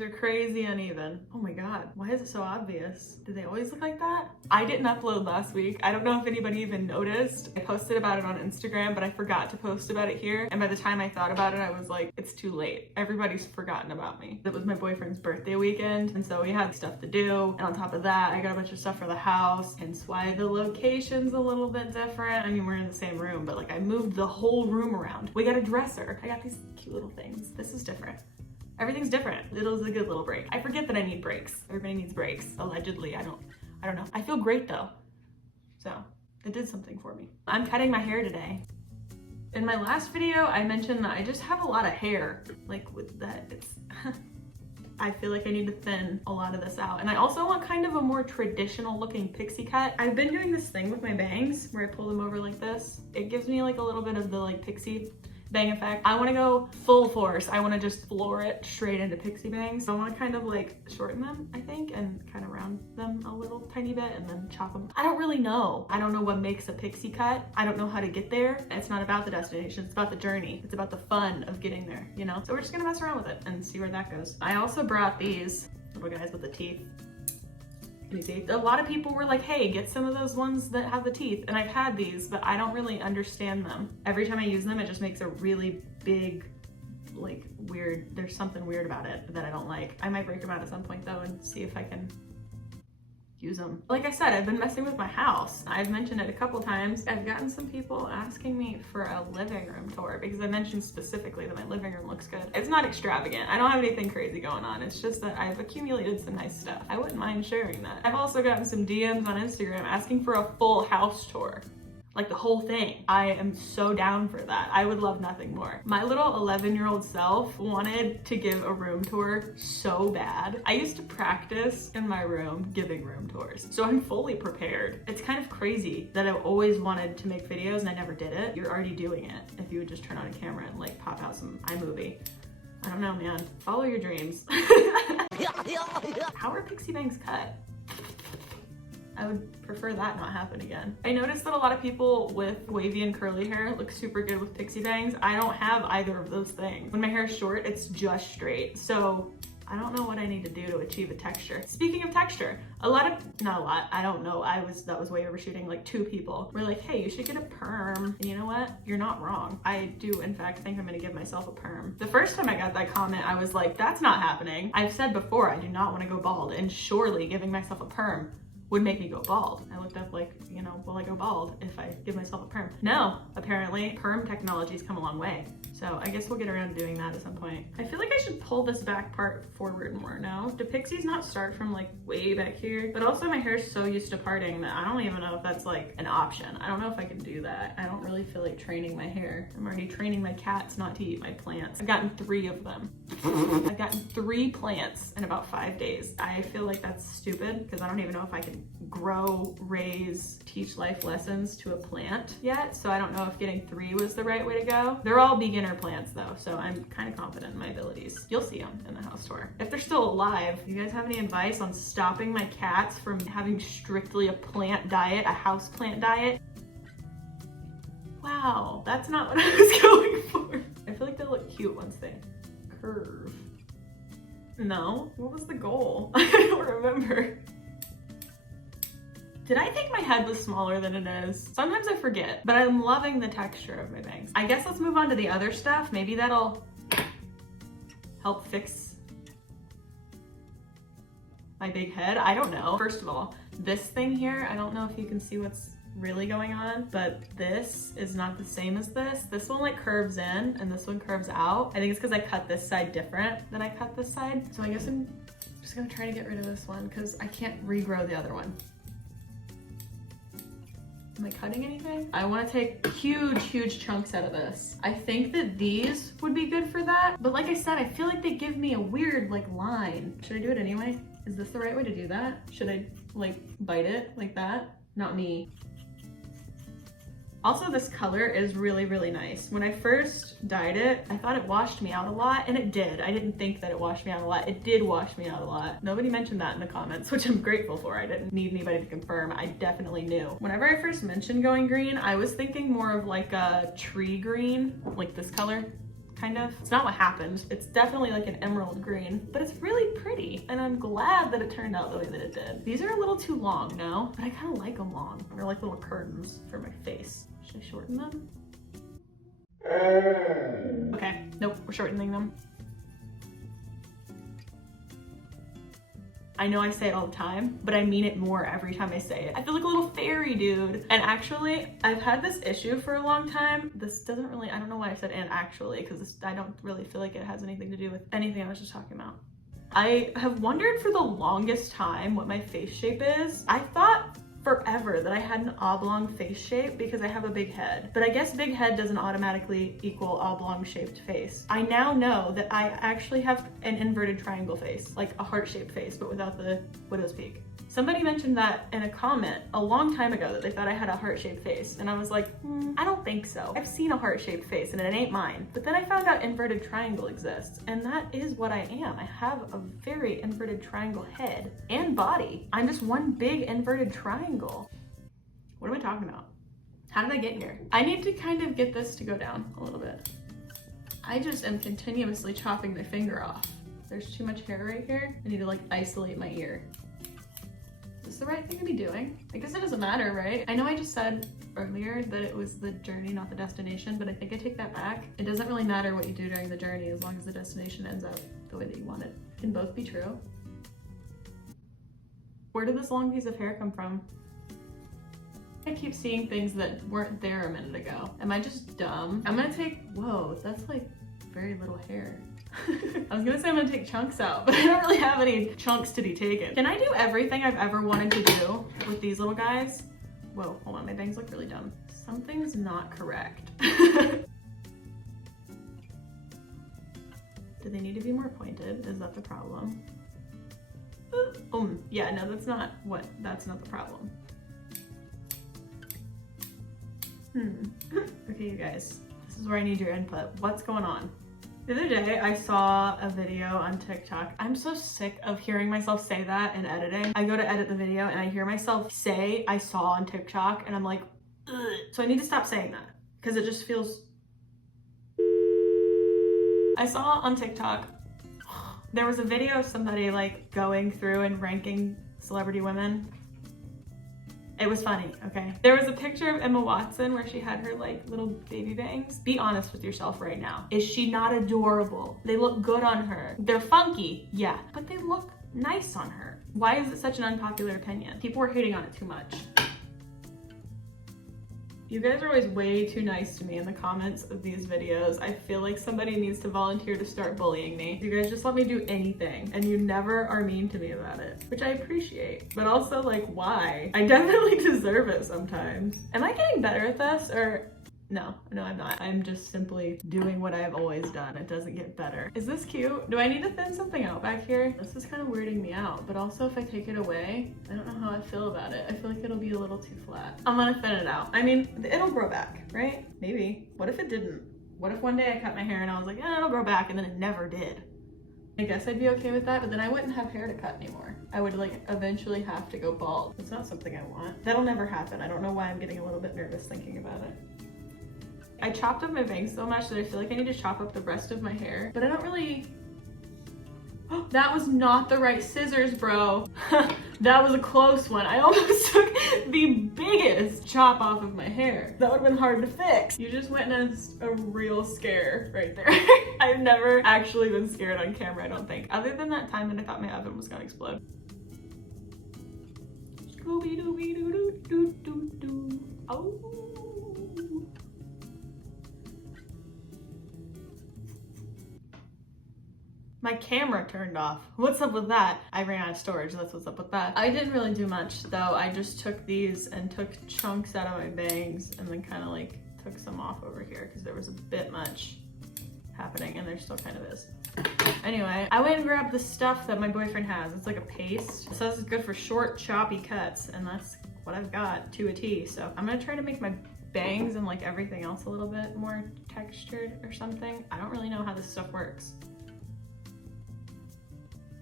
Lines are crazy uneven. Oh my God, why is it so obvious? Do they always look like that? I didn't upload last week. I don't know if anybody even noticed. I posted about it on Instagram, but I forgot to post about it here. And by the time I thought about it, I was like, it's too late. Everybody's forgotten about me. It was my boyfriend's birthday weekend, and so we had stuff to do. And on top of that, I got a bunch of stuff for the house, hence why the location's a little bit different. I mean, we're in the same room, but like I moved the whole room around. We got a dresser. I got these cute little things. This is different. Everything's different. It was a good little break. I forget that I need breaks. Everybody needs breaks. Allegedly, I don't know. I feel great though. So it did something for me. I'm cutting my hair today. In my last video, I mentioned that I just have a lot of hair. Like with that, it's, I feel like I need to thin a lot of this out. And I also want kind of a more traditional looking pixie cut. I've been doing this thing with my bangs where I pull them over like this. It gives me like a little bit of the like pixie bang effect. I want to go full force. I want to just floor it straight into pixie bangs. I want to kind of like shorten them, I think, and kind of round them a little tiny bit and then chop them. I don't really know. I don't know what makes a pixie cut. I don't know how to get there. It's not about the destination. It's about the journey. It's about the fun of getting there, you know? So we're just gonna mess around with it and see where that goes. I also brought these little guys with the teeth. A lot of people were like, hey, get some of those ones that have the teeth. And I've had these, but I don't really understand them. Every time I use them, it just makes a really big, like weird, there's something weird about it that I don't like. I might break them out at some point though and see if I can use them. Like I said, I've been messing with my house. I've mentioned it a couple times. I've gotten some people asking me for a living room tour because I mentioned specifically that my living room looks good. It's not extravagant. I don't have anything crazy going on. It's just that I've accumulated some nice stuff. I wouldn't mind sharing that. I've also gotten some DMs on Instagram asking for a full house tour. Like the whole thing. I am so down for that. I would love nothing more. My little 11-year-old self wanted to give a room tour so bad. I used to practice in my room giving room tours, so I'm fully prepared. It's kind of crazy that I've always wanted to make videos and I never did it. You're already doing it if you would just turn on a camera and like pop out some iMovie. I don't know, man. Follow your dreams. How are pixie bangs cut? I would prefer that not happen again. I noticed that a lot of people with wavy and curly hair look super good with pixie bangs. I don't have either of those things. When my hair is short, it's just straight. So I don't know what I need to do to achieve a texture. Speaking of texture, not a lot, I don't know. That was way overshooting. Like 2 people were like, hey, you should get a perm. And you know what? You're not wrong. I do, in fact, think I'm gonna give myself a perm. The first time I got that comment, I was like, that's not happening. I've said before, I do not wanna go bald, and surely giving myself a perm would make me go bald. I looked up like, you know, will I go bald if I give myself a perm? No, apparently perm technology's come a long way. So I guess we'll get around to doing that at some point. I feel like I should pull this back part forward more now. Do pixies not start from like way back here? But also my hair's so used to parting that I don't even know if that's like an option. I don't know if I can do that. I don't really feel like training my hair. I'm already training my cats not to eat my plants. I've gotten 3 of them. I've gotten 3 plants in about 5 days. I feel like that's stupid because I don't even know if I can grow, raise, teach life lessons to a plant yet. So I don't know if getting 3 was the right way to go. They're all beginner plants though, so I'm kind of confident in my abilities. You'll see them in the house tour. If they're still alive, you guys have any advice on stopping my cats from having strictly a plant diet, a house plant diet? Wow, that's not what I was going for. I feel like they look cute once they curve. No? What was the goal? I don't remember. Did I think my head was smaller than it is? Sometimes I forget, but I'm loving the texture of my bangs. I guess let's move on to the other stuff. Maybe that'll help fix my big head. I don't know. First of all, this thing here, I don't know if you can see what's really going on, but this is not the same as this. This one like curves in and this one curves out. I think it's because I cut this side different than I cut this side. So I guess I'm just gonna try to get rid of this one because I can't regrow the other one. Am I cutting anything? I want to take huge chunks out of this. I think that these would be good for that. But like I said, I feel like they give me a weird like line. Should I do it anyway? Is this the right way to do that? Should I like bite it like that? Not me. Also, this color is really nice. When I first dyed it, I thought it washed me out a lot, and it did. I didn't think that it washed me out a lot. It did wash me out a lot. Nobody mentioned that in the comments, which I'm grateful for. I didn't need anybody to confirm. I definitely knew. Whenever I first mentioned going green, I was thinking more of like a tree green, like this color, kind of. It's not what happened. It's definitely like an emerald green, but it's really pretty. And I'm glad that it turned out the way that it did. These are a little too long, no? But I kind of like them long. They're like little curtains for my face. Should I shorten them? Okay, nope, we're shortening them. I know I say it all the time, but I mean it more every time I say it. I feel like a little fairy dude. And actually, I've had this issue for a long time. This doesn't really, I don't know why I said and actually, because I don't really feel like it has anything to do with anything I was just talking about. I have wondered for the longest time what my face shape is. I thought forever that I had an oblong face shape because I have a big head, but I guess big head doesn't automatically equal oblong shaped face. I now know that I actually have an inverted triangle face, like a heart shaped face, but without the widow's peak. Somebody mentioned that in a comment a long time ago that they thought I had a heart-shaped face, and I was like, I don't think so. I've seen a heart-shaped face and it ain't mine. But then I found out inverted triangle exists, and that is what I am. I have a very inverted triangle head and body. I'm just one big inverted triangle. What am I talking about? How did I get here? I need to kind of get this to go down a little bit. I just am continuously chopping my finger off. There's too much hair right here. I need to like isolate my ear. Is this the right thing to be doing? I guess it doesn't matter, right? I know I just said earlier that it was the journey, not the destination, but I think I take that back. It doesn't really matter what you do during the journey as long as the destination ends up the way that you want it. Can both be true. Where did this long piece of hair come from? I keep seeing things that weren't there a minute ago. Am I just dumb? I'm gonna take, whoa, that's like very little hair. I was gonna say I'm gonna take chunks out, but I don't really have any chunks to be taken. Can I do everything I've ever wanted to do with these little guys? Whoa, hold on, my bangs look really dumb. Something's not correct. Do they need to be more pointed? Is that the problem? Yeah, no, that's not the problem. Okay, you guys, this is where I need your input. What's going on? The other day, I saw a video on TikTok. I'm so sick of hearing myself say that in editing. I go to edit the video and I hear myself say I saw on TikTok and I'm like, ugh. So I need to stop saying that because it just feels... I saw on TikTok, there was a video of somebody like going through and ranking celebrity women. It was funny, okay? There was a picture of Emma Watson where she had her like little baby bangs. Be honest with yourself right now. Is she not adorable? They look good on her. They're funky, yeah, but they look nice on her. Why is it such an unpopular opinion? People were hating on it too much. You guys are always way too nice to me in the comments of these videos. I feel like somebody needs to volunteer to start bullying me. You guys just let me do anything and you never are mean to me about it, which I appreciate. But also like, why? I definitely deserve it sometimes. Am I getting better at this or? No, I'm not. I'm just simply doing what I've always done. It doesn't get better. Is this cute? Do I need to thin something out back here? This is kind of weirding me out, but also if I take it away, I don't know how I feel about it. I feel like it'll be a little too flat. I'm gonna thin it out. I mean, it'll grow back, right? Maybe. What if it didn't? What if one day I cut my hair and I was like, it'll grow back, and then it never did? I guess I'd be okay with that, but then I wouldn't have hair to cut anymore. I would like eventually have to go bald. It's not something I want. That'll never happen. I don't know why I'm getting a little bit nervous thinking about it. I chopped up my bangs so much that I feel like I need to chop up the rest of my hair, but I don't really... That was not the right scissors, bro. That was a close one. I almost took the biggest chop off of my hair. That would have been hard to fix. You just witnessed a real scare right there. I've never actually been scared on camera, I don't think. Other than that time that I thought my oven was gonna explode. Scooby-Dooby-Doo-Doo-Doo-Doo. Oh. My camera turned off. What's up with that? I ran out of storage, that's what's up with that. I didn't really do much though. I just took these and took chunks out of my bangs and then kind of like took some off over here because there was a bit much happening and there still kind of is. Anyway, I went and grabbed the stuff that my boyfriend has. It's like a paste. It says it's good for short, choppy cuts and that's what I've got to a T. So I'm gonna try to make my bangs and like everything else a little bit more textured or something. I don't really know how this stuff works.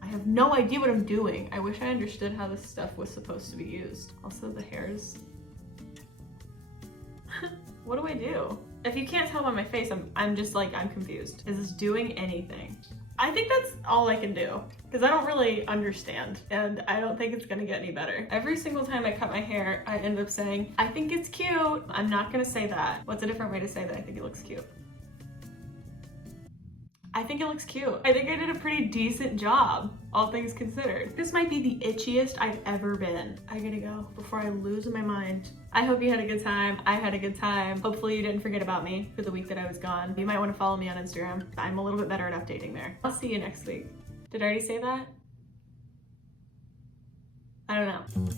I have no idea what I'm doing. I wish I understood how this stuff was supposed to be used. Also, the hairs. What do I do? If you can't tell by my face, I'm just like, I'm confused. Is this doing anything? I think that's all I can do because I don't really understand and I don't think it's gonna get any better. Every single time I cut my hair, I end up saying, I think it's cute. I'm not gonna say that. What's a different way to say that I think it looks cute? I think it looks cute. I think I did a pretty decent job, all things considered. This might be the itchiest I've ever been. I gotta go before I lose my mind. I hope you had a good time. I had a good time. Hopefully you didn't forget about me for the week that I was gone. You might want to follow me on Instagram. I'm a little bit better at updating there. I'll see you next week. Did I already say that? I don't know.